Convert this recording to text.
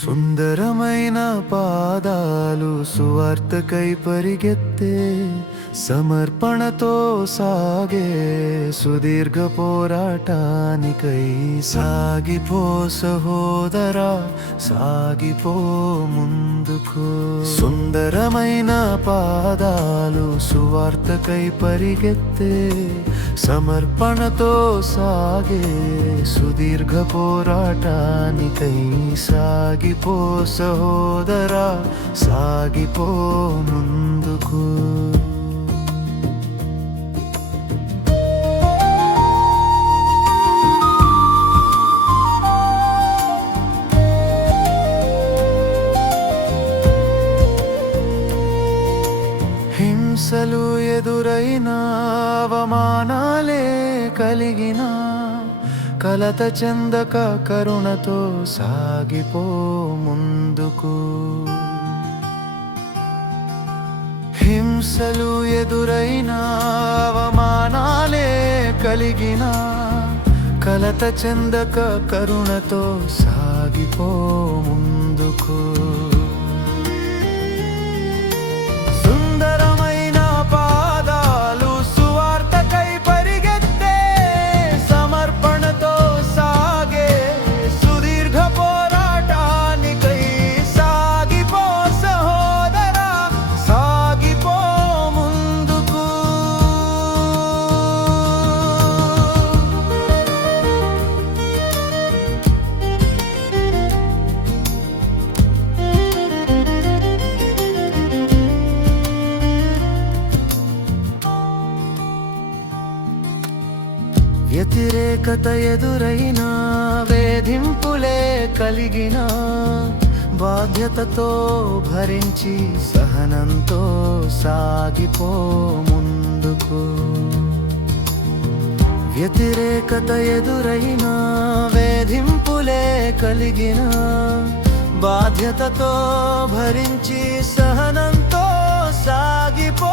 సుందరమైన పాదాలు సువార్తకై పరిగెత్తే, సమర్పణతో సాగే సుదీర్ఘ పోరాటానికై సాగిపో సహోదరా, సాగిపో ముందుకు. సుందరమైన పాదాలు సువార్తకై పరిగెత్తే, సమర్పణతో సాగే సుదీర్ఘ పోరాటానికై సాగిపో సహోదరా, సాగిపో ముందుకు. హింసలు ఎదురైనా, అవమానాలే కలిగినా, కలత చెందక కరుణతో సాగిపో ముందుకు. హింసలు ఎదురైనా, అవమానాలే కలిగినా, కలత చెందక కరుణతో సాగిపో ముందుకు. వ్యతిరేకత ఎదురైనా, వేధింపులే కలిగినా, బాధ్యతతో భరించి సహనంతో సాగిపో ముందుకు. వ్యతిరేకత ఎదురైనా, వేధింపులే కలిగినా, బాధ్యతతో భరించి సహనంతో సాగిపో